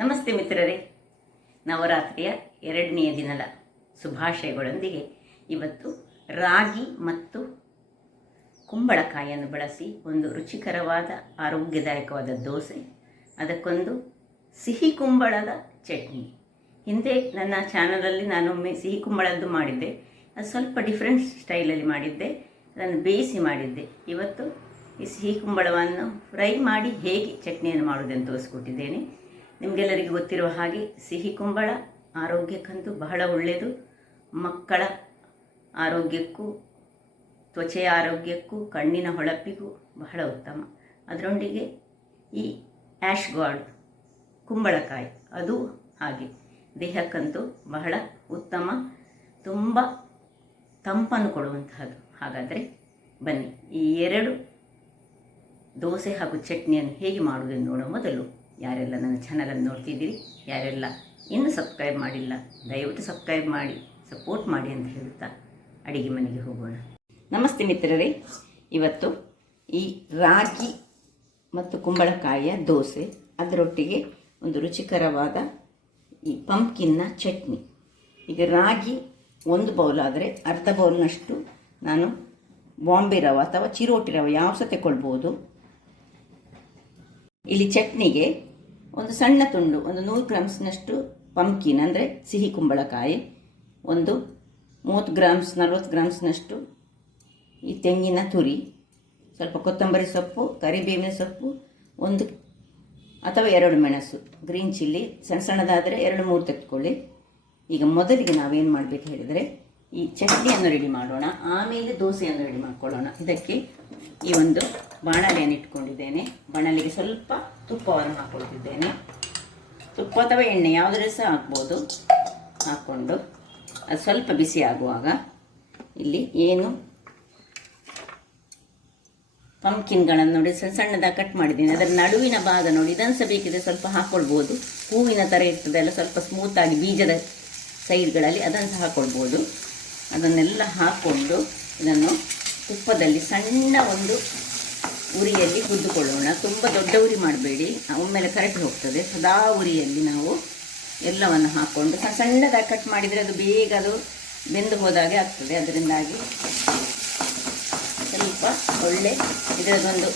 ನಮಸ್ತೆ ಮಿತ್ರರೇ, ನವರಾತ್ರಿಯ 2ನೇ ದಿನದ ಶುಭಾಶಯಗಳೊಂದಿಗೆ ಇವತ್ತು ರಾಗಿ ಮತ್ತು ಕುಂಬಳಕಾಯಿಯನ್ನು ಬಳಸಿ ಒಂದು ರುಚಿಕರವಾದ ಆರೋಗ್ಯದಾಯಕವಾದ ದೋಸೆ, ಅದಕ್ಕೊಂದು ಸಿಹಿ ಕುಂಬಳದ ಚಟ್ನಿ. ಹಿಂದೆ ನನ್ನ ಚಾನಲಲ್ಲಿ ನಾನೊಮ್ಮೆ ಸಿಹಿ ಕುಂಬಳದ್ದು ಮಾಡಿದ್ದೆ. ಅದು ಸ್ವಲ್ಪ ಡಿಫ್ರೆಂಟ್ ಸ್ಟೈಲಲ್ಲಿ ಮಾಡಿದ್ದೆ, ಅದನ್ನು ಬೇಯಿಸಿ ಮಾಡಿದ್ದೆ. ಇವತ್ತು ಈ ಸಿಹಿ ಕುಂಬಳವನ್ನು ಫ್ರೈ ಮಾಡಿ ಹೇಗೆ ಚಟ್ನಿಯನ್ನು ಮಾಡುವುದನ್ನು ತೋರಿಸ್ಕೊಟ್ಟಿದ್ದೇನೆ. ನಿಮಗೆಲ್ಲರಿಗೂ ಗೊತ್ತಿರುವ ಹಾಗೆ ಸಿಹಿ ಕುಂಬಳ ಆರೋಗ್ಯಕ್ಕಂತೂ ಬಹಳ ಒಳ್ಳೆಯದು. ಮಕ್ಕಳ ಆರೋಗ್ಯಕ್ಕೂ, ತ್ವಚೆಯ ಆರೋಗ್ಯಕ್ಕೂ, ಕಣ್ಣಿನ ಹೊಳಪಿಗೂ ಬಹಳ ಉತ್ತಮ. ಅದರೊಂದಿಗೆ ಈ ಆ್ಯಶ್ ಗಾರ್ಡ್ ಕುಂಬಳಕಾಯಿ ಅದು ಹಾಗೆ ದೇಹಕ್ಕಂತೂ ಬಹಳ ಉತ್ತಮ, ತುಂಬ ತಂಪನ್ನು ಕೊಡುವಂತಹದ್ದು. ಹಾಗಾದರೆ ಬನ್ನಿ, ಈ 2 ದೋಸೆ ಹಾಗೂ ಚಟ್ನಿಯನ್ನು ಹೇಗೆ ಮಾಡುವುದನ್ನು ನೋಡೋ ಮೊದಲು ಯಾರೆಲ್ಲ ನನ್ನ ಚಾನಲನ್ನು ನೋಡ್ತಿದ್ದೀರಿ, ಯಾರೆಲ್ಲ ಇನ್ನೂ ಸಬ್ಸ್ಕ್ರೈಬ್ ಮಾಡಿಲ್ಲ, ದಯವಿಟ್ಟು ಸಬ್ಸ್ಕ್ರೈಬ್ ಮಾಡಿ ಸಪೋರ್ಟ್ ಮಾಡಿ ಅಂತ ಹೇಳುತ್ತಾ ಅಡಿಗೆ ಮನೆಗೆ ಹೋಗೋಣ. ನಮಸ್ತೆ ಮಿತ್ರರೇ, ಇವತ್ತು ಈ ರಾಗಿ ಮತ್ತು ಕುಂಬಳಕಾಯಿಯ ದೋಸೆ, ಅದರೊಟ್ಟಿಗೆ ಒಂದು ರುಚಿಕರವಾದ ಈ ಪಂಪ್ಕಿನ್ನ ಚಟ್ನಿ. ಈಗ ರಾಗಿ 1 ಬೌಲ್ ಆದರೆ ಅರ್ಧ ಬೌಲ್ನಷ್ಟು ನಾನು ಬಾಂಬೆ ರವೆ ಅಥವಾ ಚಿರೋಟಿ ರವೆ ಯಾವ ಸಹ ತಗೊಳ್ಬೋದು. ಇಲ್ಲಿ ಚಟ್ನಿಗೆ ಒಂದು ಸಣ್ಣ ತುಂಡು, ಒಂದು 100 ಗ್ರಾಮ್ಸ್ನಷ್ಟು ಪಂಪ್ಕಿನ್ ಅಂದರೆ ಸಿಹಿ ಕುಂಬಳಕಾಯಿ, ಒಂದು 30 ಗ್ರಾಮ್ಸ್ 40 ಗ್ರಾಮ್ಸ್ನಷ್ಟು ಈ ತೆಂಗಿನ ತುರಿ, ಸ್ವಲ್ಪ ಕೊತ್ತಂಬರಿ ಸೊಪ್ಪು, ಕರಿಬೇವಿನ ಸೊಪ್ಪು, 1 ಅಥವಾ 2 ಮೆಣಸು, ಗ್ರೀನ್ ಚಿಲ್ಲಿ ಸಣ್ಣ ಸಣ್ಣದಾದರೆ 2-3 ತೆಗೆದುಕೊಳ್ಳಿ. ಈಗ ಮೊದಲಿಗೆ ನಾವೇನು ಮಾಡಬೇಕು ಹೇಳಿದರೆ, ಈ ಚಟ್ನಿಯನ್ನು ರೆಡಿ ಮಾಡೋಣ, ಆಮೇಲೆ ದೋಸೆಯನ್ನು ರೆಡಿ ಮಾಡ್ಕೊಳ್ಳೋಣ. ಇದಕ್ಕೆ ಈ ಒಂದು ಬಾಣಲೆಯನ್ನು ಇಟ್ಕೊಂಡಿದ್ದೇನೆ. ಬಾಣಲೆಗೆ ಸ್ವಲ್ಪ ತುಪ್ಪವನ್ನು ಹಾಕ್ಕೊಳ್ತಿದ್ದೇನೆ. ತುಪ್ಪ ಅಥವಾ ಎಣ್ಣೆ ಯಾವುದರಲ್ಲಿ ಸಹ ಹಾಕ್ಬೋದು. ಹಾಕ್ಕೊಂಡು ಅದು ಸ್ವಲ್ಪ ಬಿಸಿ ಆಗುವಾಗ ಇಲ್ಲಿ ಏನು ಪಂಪ್ಕಿನ್ಗಳನ್ನು ನೋಡಿ ಸಣ್ಣದಾಗಿ ಕಟ್ ಮಾಡಿದ್ದೀನಿ, ಅದರ ನಡುವಿನ ಭಾಗ ನೋಡಿ, ಇದನ್ನು ಸಹ ಬೇಕಿದ್ರೆ ಸ್ವಲ್ಪ ಹಾಕ್ಕೊಳ್ಬೋದು. ಹೂವಿನ ಥರ ಇರ್ತದೆಲ್ಲ, ಸ್ವಲ್ಪ ಸ್ಮೂತಾಗಿ ಬೀಜದ ಸೈಡ್ಗಳಲ್ಲಿ ಅದನ್ನು ಸಹ ಹಾಕ್ಕೊಳ್ಬೋದು. ಅದನ್ನೆಲ್ಲ ಹಾಕ್ಕೊಂಡು ಇದನ್ನು ತುಪ್ಪದಲ್ಲಿ ಸಣ್ಣ ಒಂದು ಉರಿಯಲ್ಲಿ ಹುರಿದುಕೊಳ್ಳೋಣ. ತುಂಬ ದೊಡ್ಡ ಉರಿ ಮಾಡಬೇಡಿ, ಒಮ್ಮೆಲೆ ಕರಟಿ ಹೋಗ್ತದೆ. ಸದಾ ಉರಿಯಲ್ಲಿ ನಾವು ಎಲ್ಲವನ್ನು ಹಾಕ್ಕೊಂಡು ಸಣ್ಣದಾಗಿ ಕಟ್ ಮಾಡಿದರೆ ಅದು ಬೇಗ ಅದು ಬೆಂದು ಹೋದಾಗೆ ಆಗ್ತದೆ. ಅದರಿಂದಾಗಿ ಸ್ವಲ್ಪ ಒಳ್ಳೆ ಇದರದೊಂದು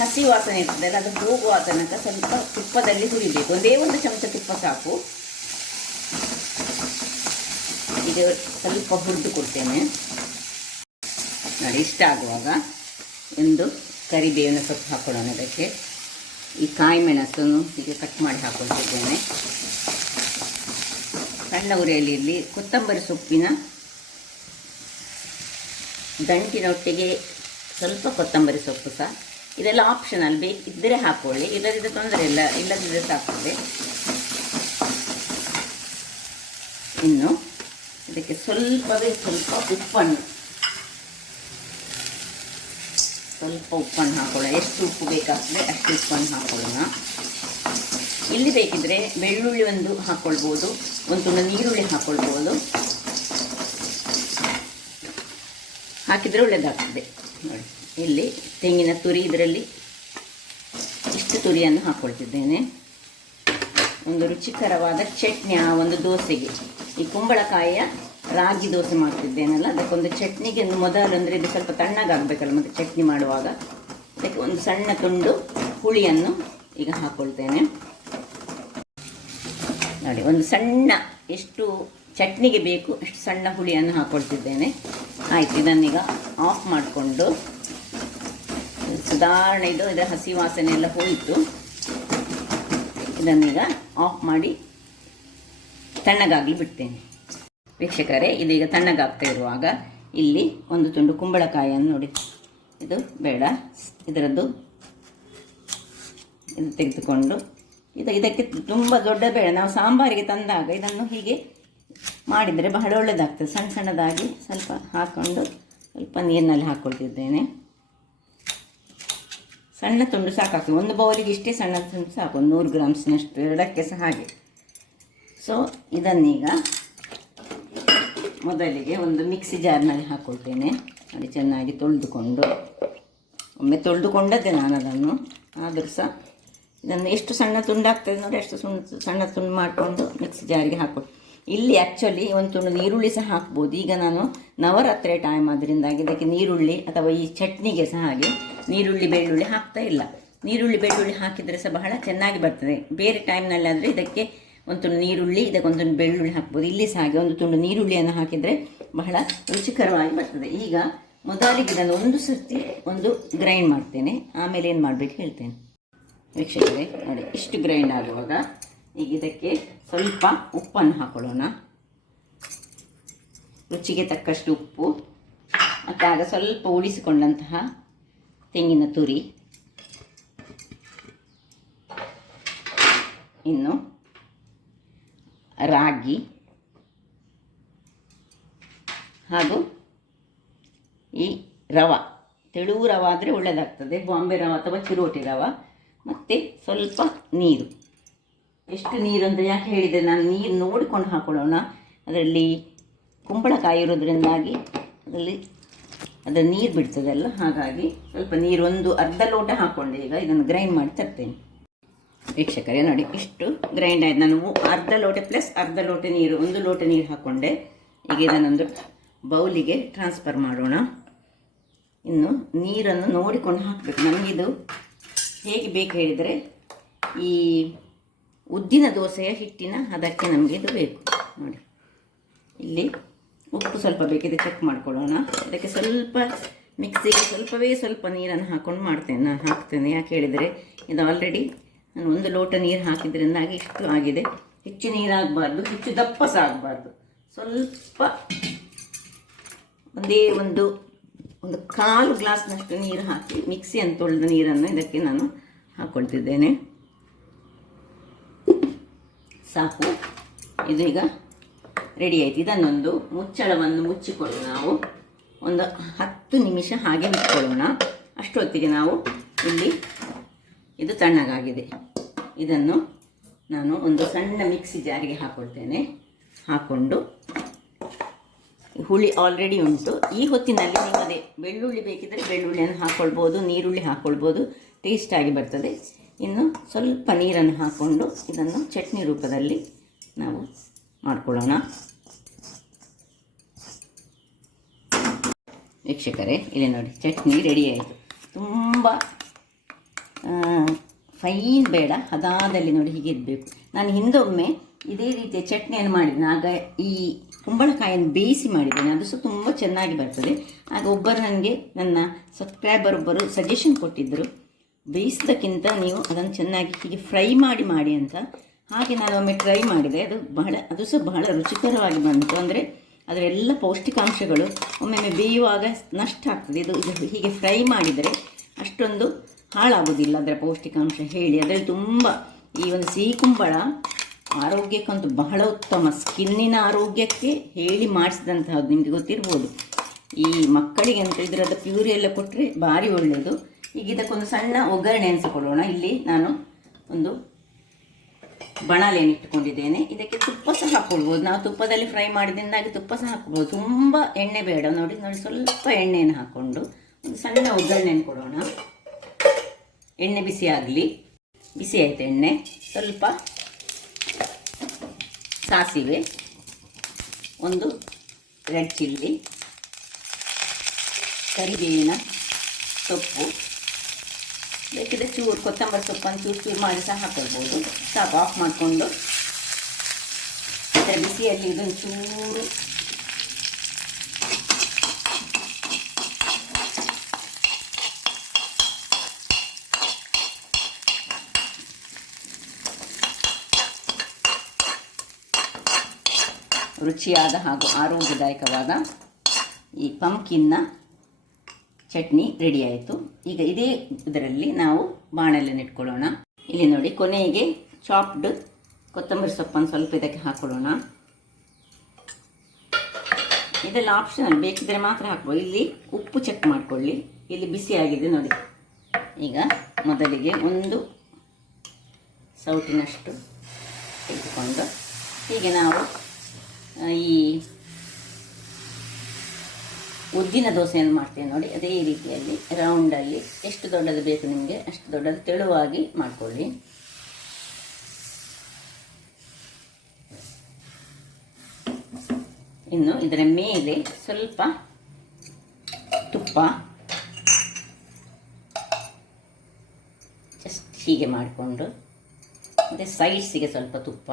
ಹಸಿ ವಾಸನೆ ಇರ್ತದಲ್ಲ, ಅದು ಹೋಗುವ ತನಕ ಸ್ವಲ್ಪ ತುಪ್ಪದಲ್ಲಿ ಹುರಿಬೇಕು. ಒಂದೇ 1 ಚಮಚ ತುಪ್ಪ ಸಾಕು. ಈಗ ಸ್ವಲ್ಪ ಹುರಿದು ಕೊಡ್ತೇನೆ ನೋಡಿ. ಇಷ್ಟ ಆಗುವಾಗ ಒಂದು ಕರಿಬೇವಿನ ಸೊಪ್ಪು ಹಾಕೊಳ್ಳೋಣ. ಅದಕ್ಕೆ ಈ ಕಾಯಿ ಮೆಣಸನ್ನು ಹೀಗೆ ಕಟ್ ಮಾಡಿ ಹಾಕೊಳ್ತಿದ್ದೇನೆ. ಸಣ್ಣ ಉರಿಯಲ್ಲಿ ಇರಲಿ. ಕೊತ್ತಂಬರಿ ಸೊಪ್ಪಿನ ದಂಟಿನೊಟ್ಟಿಗೆ ಸ್ವಲ್ಪ ಕೊತ್ತಂಬರಿ ಸೊಪ್ಪು ಸಹ, ಇದೆಲ್ಲ ಆಪ್ಷನಲ್, ಬೇಕಿದ್ದರೆ ಹಾಕ್ಕೊಳ್ಳಿ, ಇಲ್ಲದಿದ್ದರೆ ತೊಂದರೆ ಇಲ್ಲ, ಇಲ್ಲದಿದ್ದರೆ ಸಾಕ್ತದೆ. ಇನ್ನು ಇದಕ್ಕೆ ಸ್ವಲ್ಪ ಉಪ್ಪನ್ನು ಹಾಕೊಳ್ಳೋಣ. ಎಷ್ಟು ಉಪ್ಪು ಬೇಕಾಗ್ತದೆ ಅಷ್ಟು ಉಪ್ಪನ್ನು ಹಾಕೊಳ್ಳೋಣ. ಇಲ್ಲಿ ಬೇಕಿದ್ರೆ ಬೆಳ್ಳುಳ್ಳಿ ಒಂದು ಹಾಕ್ಕೊಳ್ಬೋದು, ಒಂದು ತುಂಡು ನೀರುಳ್ಳಿ ಹಾಕ್ಕೊಳ್ಬೋದು. ಹಾಕಿದರೆ ಒಳ್ಳೆಯದಾಗ್ತದೆ ನೋಡಿ. ಇಲ್ಲಿ ತೆಂಗಿನ ತುರಿ, ಇದರಲ್ಲಿ ಇಷ್ಟು ತುರಿಯನ್ನು ಹಾಕ್ಕೊಳ್ತಿದ್ದೇನೆ. ಒಂದು ರುಚಿಕರವಾದ ಚಟ್ನಿ ಆ ಒಂದು ದೋಸೆಗೆ. ಈ ಕುಂಬಳಕಾಯಿಯ ರಾಗಿ ದೋಸೆ ಮಾಡ್ತಿದ್ದೇನಲ್ಲ, ಅದಕ್ಕೊಂದು ಚಟ್ನಿಗೆ ಮೊದಲು ಅಂದರೆ ಇದು ಸ್ವಲ್ಪ ತಣ್ಣಗಾಗಬೇಕಲ್ಲ, ಮತ್ತು ಚಟ್ನಿ ಮಾಡುವಾಗ ಅದಕ್ಕೆ ಒಂದು ಸಣ್ಣ ತುಂಡು ಹುಳಿಯನ್ನು ಈಗ ಹಾಕ್ಕೊಳ್ತೇನೆ ನೋಡಿ. ಒಂದು ಸಣ್ಣ, ಎಷ್ಟು ಚಟ್ನಿಗೆ ಬೇಕು ಅಷ್ಟು ಸಣ್ಣ ಹುಳಿಯನ್ನು ಹಾಕ್ಕೊಳ್ತಿದ್ದೇನೆ. ಆಯಿತು, ಇದನ್ನೀಗ ಆಫ್ ಮಾಡಿಕೊಂಡು ಸಾಧಾರಣ ಇದರ ಹಸಿ ವಾಸನೆ ಎಲ್ಲ ಹೋಯಿತು. ಇದನ್ನೀಗ ಆಫ್ ಮಾಡಿ ತಣ್ಣಗಾಗಲಿ ಬಿಡ್ತೇನೆ. ವೀಕ್ಷಕರೇ, ಇದೀಗ ತಣ್ಣಗಾಗ್ತಾ ಇರುವಾಗ ಇಲ್ಲಿ ಒಂದು ತುಂಡು ಕುಂಬಳಕಾಯಿಯನ್ನು ನೋಡಿ, ಇದು ಬೇಡ, ಇದರದ್ದು ಇದು ತೆಗೆದುಕೊಂಡು ಇದಕ್ಕೆ ತುಂಬ ದೊಡ್ಡ ಬೇಡ. ನಾವು ಸಾಂಬಾರಿಗೆ ತಂದಾಗ ಇದನ್ನು ಹೀಗೆ ಮಾಡಿದರೆ ಬಹಳ ಒಳ್ಳೆಯದಾಗ್ತದೆ. ಸಣ್ಣ ಸಣ್ಣದಾಗಿ ಸ್ವಲ್ಪ ಹಾಕ್ಕೊಂಡು ಸ್ವಲ್ಪ ನೀರಿನಲ್ಲಿ ಹಾಕ್ಕೊಳ್ತಿದ್ದೇನೆ. ಸಣ್ಣ ತುಂಡು ಸಾಕಾಗ್ತದೆ, 1 ಬೌಲಿಗೆ ಇಷ್ಟೇ ಸಣ್ಣ ತುಂಡು ಸಾಕು, 100 ಗ್ರಾಮ್ಸ್ನಷ್ಟು, 2ಕ್ಕೆ ಸಹ ಹಾಗೆ. ಸೊ ಇದನ್ನೀಗ ಮೊದಲಿಗೆ ಒಂದು ಮಿಕ್ಸಿ ಜಾರ್ನಲ್ಲಿ ಹಾಕ್ಕೊಳ್ತೇನೆ. ಅದು ಚೆನ್ನಾಗಿ ತೊಳೆದುಕೊಂಡು, ಒಮ್ಮೆ ತೊಳೆದುಕೊಂಡದ್ದೆ ನಾನು ಅದನ್ನು, ಆದರೂ ಸಹ ಇದನ್ನು ಎಷ್ಟು ಸಣ್ಣ ತುಂಡಾಗ್ತದೆ ನೋಡಿ ಅಷ್ಟು ಸಣ್ಣ ತುಂಡು ಮಾಡಿಕೊಂಡು ಮಿಕ್ಸಿ ಜಾರಿಗೆ ಹಾಕ್ಬೋದು. ಇಲ್ಲಿ ಆ್ಯಕ್ಚುಲಿ ಒಂದು ತುಂಡು ನೀರುಳ್ಳಿ ಸಹ ಹಾಕ್ಬೋದು. ಈಗ ನಾನು ನವರಾತ್ರಿ ಟೈಮ್ ಆದ್ದರಿಂದಾಗಿ ಇದಕ್ಕೆ ನೀರುಳ್ಳಿ ಅಥವಾ ಈ ಚಟ್ನಿಗೆ ಸಹ ಹಾಗೆ ನೀರುಳ್ಳಿ ಬೆಳ್ಳುಳ್ಳಿ ಹಾಕ್ತಾ ಇಲ್ಲ. ನೀರುಳ್ಳಿ ಬೆಳ್ಳುಳ್ಳಿ ಹಾಕಿದರೆ ಸಹ ಬಹಳ ಚೆನ್ನಾಗಿ ಬರ್ತದೆ. ಬೇರೆ ಟೈಮ್ನಲ್ಲಾದರೆ ಇದಕ್ಕೆ ಒಂದು ತುಂಡು ನೀರುಳ್ಳಿ, ಇದಕ್ಕೊಂದು ತುಂಡು ಬೆಳ್ಳುಳ್ಳಿ ಹಾಕ್ಬೋದು. ಇಲ್ಲಿ ಸಹ ಹಾಗೆ ಒಂದು ತುಂಡು ನೀರುಳ್ಳಿಯನ್ನು ಹಾಕಿದರೆ ಬಹಳ ರುಚಿಕರವಾಗಿ ಬರ್ತದೆ. ಈಗ ಮೊದಲಿಗೆ ಇದನ್ನು ಒಂದು ಸರ್ತಿ ಗ್ರೈಂಡ್ ಮಾಡ್ತೇನೆ, ಆಮೇಲೆ ಏನು ಮಾಡಬೇಕು ಹೇಳ್ತೇನೆ. ವೀಕ್ಷಕರೇ ನೋಡಿ, ಇಷ್ಟು ಗ್ರೈಂಡ್ ಆಗುವಾಗ ಈಗ ಇದಕ್ಕೆ ಸ್ವಲ್ಪ ಉಪ್ಪನ್ನು ಹಾಕೊಳ್ಳೋಣ, ರುಚಿಗೆ ತಕ್ಕಷ್ಟು ಉಪ್ಪು, ಮತ್ತು ಆಗ ಸ್ವಲ್ಪ ಉಳಿಸಿಕೊಂಡಂತಹ ತೆಂಗಿನ ತುರಿ, ಇನ್ನು ರಾಗಿ ಹಾಗೂ ಈ ರವೆ, ತೆಳು ರವೆ ಆದರೆ ಒಳ್ಳೆಯದಾಗ್ತದೆ, ಬಾಂಬೆ ರವೆ ಅಥವಾ ಚಿರೋಟಿ ರವೆ, ಮತ್ತು ಸ್ವಲ್ಪ ನೀರು. ಎಷ್ಟು ನೀರು ಅಂತ ಯಾಕೆ ಹೇಳಿದರೆ, ನಾನು ನೀರು ನೋಡಿಕೊಂಡು ಹಾಕೊಳ್ಳೋಣ. ಅದರಲ್ಲಿ ಕುಂಬಳಕಾಯಿ ಇರೋದ್ರಿಂದಾಗಿ ಅದರ ನೀರು ಬಿಡ್ತದಲ್ಲ, ಹಾಗಾಗಿ ಸ್ವಲ್ಪ ನೀರು ಒಂದು ಅರ್ಧ ಲೋಟ ಹಾಕ್ಕೊಂಡೆ. ಈಗ ಇದನ್ನು ಗ್ರೈಂಡ್ ಮಾಡಿ ತರ್ತೇನೆ. ವೀಕ್ಷಕರೇ ನೋಡಿ, ಇಷ್ಟು ಗ್ರೈಂಡ್ ಆಯ್ತು. ನಾನು ಅರ್ಧ ಲೋಟ ಪ್ಲಸ್ ಅರ್ಧ ಲೋಟ ನೀರು, 1 ಲೋಟ ನೀರು ಹಾಕ್ಕೊಂಡೆ. ಈಗ ಇದನ್ನೊಂದು ಬೌಲಿಗೆ ಟ್ರಾನ್ಸ್ಫರ್ ಮಾಡೋಣ. ಇನ್ನು ನೀರನ್ನು ನೋಡಿಕೊಂಡು ಹಾಕಬೇಕು. ನಮಗಿದು ಹೇಗೆ ಬೇಕು ಹೇಳಿದರೆ, ಈ ಉದ್ದಿನ ದೋಸೆಯ ಹಿಟ್ಟಿನ ಅದಕ್ಕೆ ನಮಗೆ ಇದು ಬೇಕು ನೋಡಿ. ಇಲ್ಲಿ ಉಪ್ಪು ಸ್ವಲ್ಪ ಬೇಕಿದೆ, ಚೆಕ್ ಮಾಡ್ಕೊಳ್ಳೋಣ. ಅದಕ್ಕೆ ಸ್ವಲ್ಪ ಮಿಕ್ಸಿಗೆ ಸ್ವಲ್ಪ ನೀರನ್ನು ಹಾಕ್ಕೊಂಡು ನಾನು ಹಾಕ್ತೇನೆ. ಯಾಕೆ ಹೇಳಿದರೆ ಇದು ಆಲ್ರೆಡಿ ನಾನು 1 ಲೋಟ ನೀರು ಹಾಕಿದ್ರಿಂದಾಗಿ ಇಷ್ಟು ಆಗಿದೆ. ಹೆಚ್ಚು ನೀರಾಗಬಾರ್ದು, ಹೆಚ್ಚು ದಪ್ಪ ಸಹ ಆಗಬಾರ್ದು. ಸ್ವಲ್ಪ ಒಂದು ಕಾಲು ಗ್ಲಾಸ್ನಷ್ಟು ನೀರು ಹಾಕಿ ಮಿಕ್ಸಿಯನ್ನು ತೊಳೆದ ನೀರನ್ನು ಇದಕ್ಕೆ ನಾನು ಹಾಕ್ಕೊಳ್ತಿದ್ದೇನೆ. ಸಾಕು, ಇದು ಈಗ ರೆಡಿ ಆಯಿತು. ಇದನ್ನೊಂದು ಮುಚ್ಚಳವನ್ನು ಮುಚ್ಚಿಕೊಳ್ಳು. ನಾವು ಒಂದು 10 ನಿಮಿಷ ಹಾಗೆ ಬಿಟ್ಕೊಳ್ಳೋಣ. ಅಷ್ಟೊತ್ತಿಗೆ ನಾವು ಇಲ್ಲಿ ಇದು ತಣ್ಣಗಾಗಿದೆ. ಇದನ್ನು ನಾನು ಒಂದು ಸಣ್ಣ ಮಿಕ್ಸಿ ಜಾರಿಗೆ ಹಾಕ್ಕೊಳ್ತೇನೆ. ಹಾಕ್ಕೊಂಡು ಹುಳಿ ಆಲ್ರೆಡಿ ಉಂಟು. ಈ ಹೊತ್ತಿನಲ್ಲಿ ನೀವು ಅದೇ ಬೆಳ್ಳುಳ್ಳಿ ಬೇಕಿದ್ದರೆ ಬೆಳ್ಳುಳ್ಳಿಯನ್ನು ಹಾಕ್ಕೊಳ್ಬೋದು, ನೀರುಳ್ಳಿ ಹಾಕ್ಕೊಳ್ಬೋದು, ಟೇಸ್ಟಾಗಿ ಬರ್ತದೆ. ಇನ್ನು ಸ್ವಲ್ಪ ನೀರನ್ನು ಹಾಕ್ಕೊಂಡು ಇದನ್ನು ಚಟ್ನಿ ರೂಪದಲ್ಲಿ ನಾವು ಮಾಡ್ಕೊಳ್ಳೋಣ. ವೀಕ್ಷಕರೇ ಇಲ್ಲಿ ನೋಡಿ, ಚಟ್ನಿ ರೆಡಿ ಆಯಿತು. ತುಂಬ ಫೈನ್ ಬೇಡ, ಹದಾದಲ್ಲಿ ನೋಡಿ ಹೀಗೆ ಇರಬೇಕು. ನಾನು ಹಿಂದೊಮ್ಮೆ ಇದೇ ರೀತಿಯ ಚಟ್ನಿಯನ್ನು ಮಾಡಿದ್ದೇನೆ. ಆಗ ಈ ಕುಂಬಳಕಾಯಿಯನ್ನು ಬೇಯಿಸಿ ಮಾಡಿದ್ದೇನೆ, ಅದು ಸಹ ತುಂಬ ಚೆನ್ನಾಗಿ ಬರ್ತದೆ. ಆಗ ನನಗೆ ನನ್ನ ಸಬ್ಸ್ಕ್ರೈಬರ್ ಒಬ್ಬರು ಸಜೆಷನ್ ಕೊಟ್ಟಿದ್ದರು, ಬೇಯಿಸೋದಕ್ಕಿಂತ ನೀವು ಅದನ್ನು ಚೆನ್ನಾಗಿ ಹೀಗೆ ಫ್ರೈ ಮಾಡಿ ಅಂತ. ಹಾಗೆ ನಾನು ಒಮ್ಮೆ ಟ್ರೈ ಮಾಡಿದೆ, ಅದು ಸಹ ಬಹಳ ರುಚಿಕರವಾಗಿ ಬಂತು. ಅಂದರೆ ಅದರ ಎಲ್ಲ ಪೌಷ್ಟಿಕಾಂಶಗಳು ಒಮ್ಮೊಮ್ಮೆ ಬೇಯುವಾಗ ನಷ್ಟ ಆಗ್ತದೆ. ಇದು ಹೀಗೆ ಫ್ರೈ ಮಾಡಿದರೆ ಅಷ್ಟೊಂದು ಹಾಳಾಗೋದಿಲ್ಲ ಅದರ ಪೌಷ್ಟಿಕಾಂಶ ಹೇಳಿ. ಅದರಲ್ಲಿ ತುಂಬ ಈ ಒಂದು ಸಿಹಿ ಕುಂಬಳ ಆರೋಗ್ಯಕ್ಕಂತೂ ಬಹಳ ಉತ್ತಮ. ಸ್ಕಿನ್ನಿನ ಆರೋಗ್ಯಕ್ಕೆ ಹೇಳಿ ಮಾಡಿಸಿದಂತಹದ್ದು, ನಿಮಗೆ ಗೊತ್ತಿರ್ಬೋದು. ಈ ಮಕ್ಕಳಿಗೆ ಅಂತ ಇದರದ ಪ್ಯೂರಿ ಎಲ್ಲ ಕೊಟ್ಟರೆ ಭಾರಿ ಒಳ್ಳೆಯದು. ಈಗ ಇದಕ್ಕೊಂದು ಸಣ್ಣ ಒಗ್ಗರಣೆ ಅನಿಸಿಕೊಳ್ಳೋಣ. ಇಲ್ಲಿ ನಾನು ಒಂದು ಬಣಲೆಯನ್ನು ಇಟ್ಟುಕೊಂಡಿದ್ದೇನೆ. ಇದಕ್ಕೆ ತುಪ್ಪ ಸಹ ಹಾಕ್ಕೊಳ್ಬೋದು. ನಾವು ತುಪ್ಪದಲ್ಲಿ ಫ್ರೈ ಮಾಡಿದಿಂದಾಗಿ ತುಪ್ಪ ಸಹ ಹಾಕ್ಕೊಳ್ಬೋದು. ತುಂಬ ಎಣ್ಣೆ ಬೇಡ. ನೋಡಿ ಸ್ವಲ್ಪ ಎಣ್ಣೆಯನ್ನು ಹಾಕ್ಕೊಂಡು ಒಂದು ಸಣ್ಣ ಒಗ್ಗರಣೆಯನ್ನು ಕೊಡೋಣ. ಎಣ್ಣೆ ಬಿಸಿ ಆಗಲಿ. ಬಿಸಿ ಆಯಿತು ಎಣ್ಣೆ. ಸ್ವಲ್ಪ ಸಾಸಿವೆ, ಒಂದು ರೆಡ್ ಚಿಲ್ಲಿ, ಕರಿಬೇವಿನ ಸೊಪ್ಪು, ಬೇಕಿದ್ರೆ ಚೂರು ಕೊತ್ತಂಬರಿ ಸೊಪ್ಪನ್ನು ಚೂರು ಮಾಡಿ ಸಹ ಹಾಕೊಳ್ಬೋದು. ಸಾಕು, ಆಫ್ ಮಾಡಿಕೊಂಡು ಅದರ ಬಿಸಿಯಲ್ಲಿ ಇದೊಂದು ಚೂರು ರುಚಿಯಾದ ಹಾಗೂ ಆರೋಗ್ಯದಾಯಕವಾದ ಈ ಪಂಪ್ಕಿನ್ನ ಚಟ್ನಿ ರೆಡಿ ಆಯಿತು. ಈಗ ಇದೇ ಇದರಲ್ಲಿ ನಾವು ಬಾಣಲೆಯನ್ನು ಇಟ್ಕೊಳ್ಳೋಣ. ಇಲ್ಲಿ ನೋಡಿ, ಕೊನೆಗೆ ಚಾಪ್ಡ್ ಕೊತ್ತಂಬರಿ ಸೊಪ್ಪನ್ನು ಸ್ವಲ್ಪ ಇದಕ್ಕೆ ಹಾಕ್ಕೊಳ್ಳೋಣ. ಇದೆಲ್ಲ ಆಪ್ಷನಲ್, ಬೇಕಿದ್ದರೆ ಮಾತ್ರ ಹಾಕ್ಬೋದು. ಇಲ್ಲಿ ಉಪ್ಪು ಚೆಕ್ ಮಾಡಿಕೊಳ್ಳಿ. ಇಲ್ಲಿ ಬಿಸಿ ಆಗಿದೆ ನೋಡಿ. ಈಗ ಮೊದಲಿಗೆ ಒಂದು ಸೌಟಿನಷ್ಟು ತೆಗೆದುಕೊಂಡು ಹೀಗೆ ನಾವು ಈ ಉದ್ದಿನ ದೋಸೆಯನ್ನು ಮಾಡ್ತೇವೆ ನೋಡಿ, ಅದೇ ರೀತಿಯಲ್ಲಿ ರೌಂಡಲ್ಲಿ ಎಷ್ಟು ದೊಡ್ಡದು ಬೇಕು ನಿಮಗೆ ಅಷ್ಟು ದೊಡ್ಡದು ತೆಳುವಾಗಿ ಮಾಡಿಕೊಳ್ಳಿ. ಇನ್ನು ಇದರ ಮೇಲೆ ಸ್ವಲ್ಪ ತುಪ್ಪ ಜಸ್ಟ್ ಹೀಗೆ ಮಾಡಿಕೊಂಡು, ಮತ್ತು ಸೈಡ್ಸಿಗೆ ಸ್ವಲ್ಪ ತುಪ್ಪ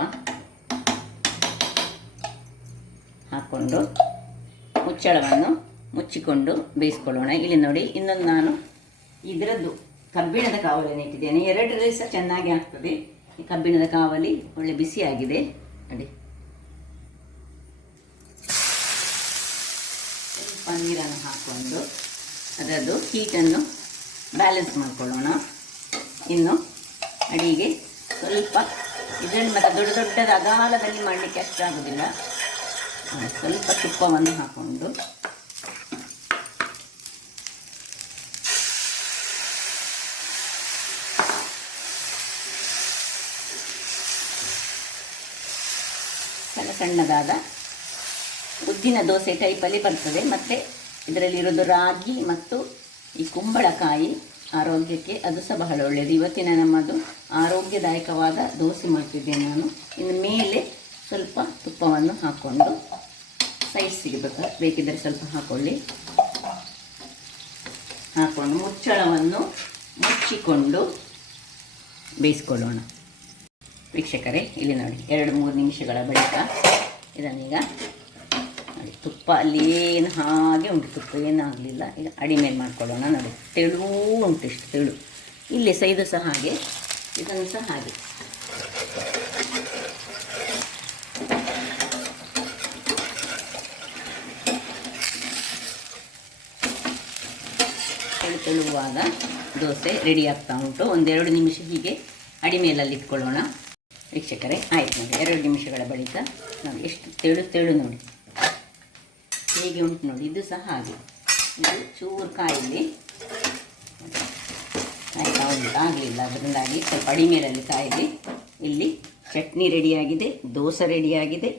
ಹಾಕ್ಕೊಂಡು ಮುಚ್ಚಳವನ್ನು ಮುಚ್ಚಿಕೊಂಡು ಬೇಯಿಸ್ಕೊಳ್ಳೋಣ. ಇಲ್ಲಿ ನೋಡಿ, ಇನ್ನೊಂದು ನಾನು ಇದರದ್ದು ಕಬ್ಬಿಣದ ಕಾವಲಿಯನ್ನು ಇಟ್ಟಿದ್ದೇನೆ. ಎರಡರಲ್ಲಿ ಸಹ ಚೆನ್ನಾಗಿ ಆಗ್ತದೆ. ಈ ಕಬ್ಬಿಣದ ಕಾವಲಿ ಒಳ್ಳೆ ಬಿಸಿಯಾಗಿದೆ ನೋಡಿ. ಸ್ವಲ್ಪ ನೀರನ್ನು ಹಾಕ್ಕೊಂಡು ಅದರದ್ದು ಹೀಟನ್ನು ಬ್ಯಾಲೆನ್ಸ್ ಮಾಡಿಕೊಳ್ಳೋಣ. ಇನ್ನು ಅಡಿಗೆ ಸ್ವಲ್ಪ ಇದರಲ್ಲಿ ಮತ್ತು ದೊಡ್ಡ ದೊಡ್ಡದ ಅಗಾಲದಲ್ಲಿ ಮಾಡಲಿಕ್ಕೆ ಅಷ್ಟು ಆಗೋದಿಲ್ಲ. ಸ್ವಲ್ಪ ತುಪ್ಪವನ್ನು ಹಾಕ್ಕೊಂಡು ಸಣ್ಣ ಸಣ್ಣದಾದ ಉದ್ದಿನ ದೋಸೆ ಟೈಪಲ್ಲಿ ಬರ್ತದೆ. ಮತ್ತು ಇದರಲ್ಲಿರೋದು ರಾಗಿ ಮತ್ತು ಈ ಕುಂಬಳಕಾಯಿ ಆರೋಗ್ಯಕ್ಕೆ ಅದು ಸಹ ಬಹಳ ಒಳ್ಳೆಯದು. ಇವತ್ತಿನ ನಮ್ಮದು ಆರೋಗ್ಯದಾಯಕವಾದ ದೋಸೆ ಮಾಡ್ತಿದ್ದೇನೆ ನಾನು. ಇನ್ನು ಮೇಲೆ ಸ್ವಲ್ಪ ತುಪ್ಪವನ್ನು ಹಾಕ್ಕೊಂಡು ಸೈಡ್ಸಿಗೆ ಬೇಕಿದ್ದರೆ ಸ್ವಲ್ಪ ಹಾಕ್ಕೊಳ್ಳಿ. ಹಾಕ್ಕೊಂಡು ಮುಚ್ಚಳವನ್ನು ಮುಚ್ಚಿಕೊಂಡು ಬೇಯಿಸ್ಕೊಳ್ಳೋಣ. ವೀಕ್ಷಕರೇ, ಇಲ್ಲಿ ನೋಡಿ 2-3 ನಿಮಿಷಗಳ ಬಳಿಕ ಇದನ್ನೀಗ ನೋಡಿ, ತುಪ್ಪ ಅಲ್ಲಿ ಏನು ಹಾಗೆ ಉಂಟು, ತುಪ್ಪ ಏನಾಗಲಿಲ್ಲ. ಈಗ ಅಡಿ ಮೇಲೆ ಮಾಡ್ಕೊಳ್ಳೋಣ ನೋಡಿ. ತೆಳು ಉಂಟು, ಇಷ್ಟು ತೆಳು. ಇಲ್ಲಿ ಸಹ ಇದು ಸಹ ಹಾಗೆ, ಇದನ್ನು ಸಹ ಹಾಗೆ ತೆಳುವಾದ ದೋಸೆ ರೆಡಿ ಆಗ್ತಾ ಉಂಟು. 1-2 ನಿಮಿಷ ಹೀಗೆ ಅಡಿ ಮೇಲಲ್ಲಿ ಇಟ್ಕೊಳ್ಳೋಣ. ವೀಕ್ಷಕರೇ, ಆಯ್ತು ನೋಡಿ, 2 ನಿಮಿಷಗಳ ಬಳಿಕ ನೋಡಿ ಎಷ್ಟು ತೆಳು ನೋಡಿ, ಹೇಗೆ ಉಂಟು ನೋಡಿ. ಇದು ಸಹ ಹಾಗೆ, ಇದು ಚೂರು ಕಾಯಲ್ಲಿ ಕಾಯ್ತಾ ಉಂಟು, ಆಗಲಿಲ್ಲ. ಅದರಿಂದಾಗಿ ಸ್ವಲ್ಪ ಅಡಿ ಮೇಲಲ್ಲಿ ಕಾಯಿಲಿ. ಇಲ್ಲಿ ಚಟ್ನಿ ರೆಡಿಯಾಗಿದೆ, ದೋಸೆ ರೆಡಿಯಾಗಿದೆ.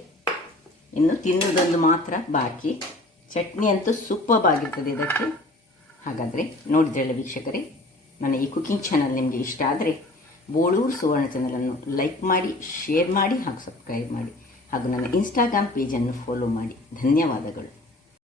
ಇನ್ನು ತಿನ್ನೋದೊಂದು ಮಾತ್ರ ಬಾಕಿ. ಚಟ್ನಿ ಅಂತೂ ಸೂಪರ್ಬ್ ಆಗಿರ್ತದೆ ಇದಕ್ಕೆ. ಹಾಗಾದರೆ ನೋಡಿದ್ರಲ್ಲ ವೀಕ್ಷಕರೇ, ನನ್ನ ಈ ಕುಕಿಂಗ್ ಚಾನಲ್ ನಿಮಗೆ ಇಷ್ಟ ಆದರೆ ಬೋಳೂರು ಸುವರ್ಣ ಚಾನಲನ್ನು ಲೈಕ್ ಮಾಡಿ, ಶೇರ್ ಮಾಡಿ ಹಾಗೂ ಸಬ್ಸ್ಕ್ರೈಬ್ ಮಾಡಿ. ಹಾಗೂ ನನ್ನ ಇನ್ಸ್ಟಾಗ್ರಾಮ್ ಪೇಜನ್ನು ಫಾಲೋ ಮಾಡಿ. ಧನ್ಯವಾದಗಳು.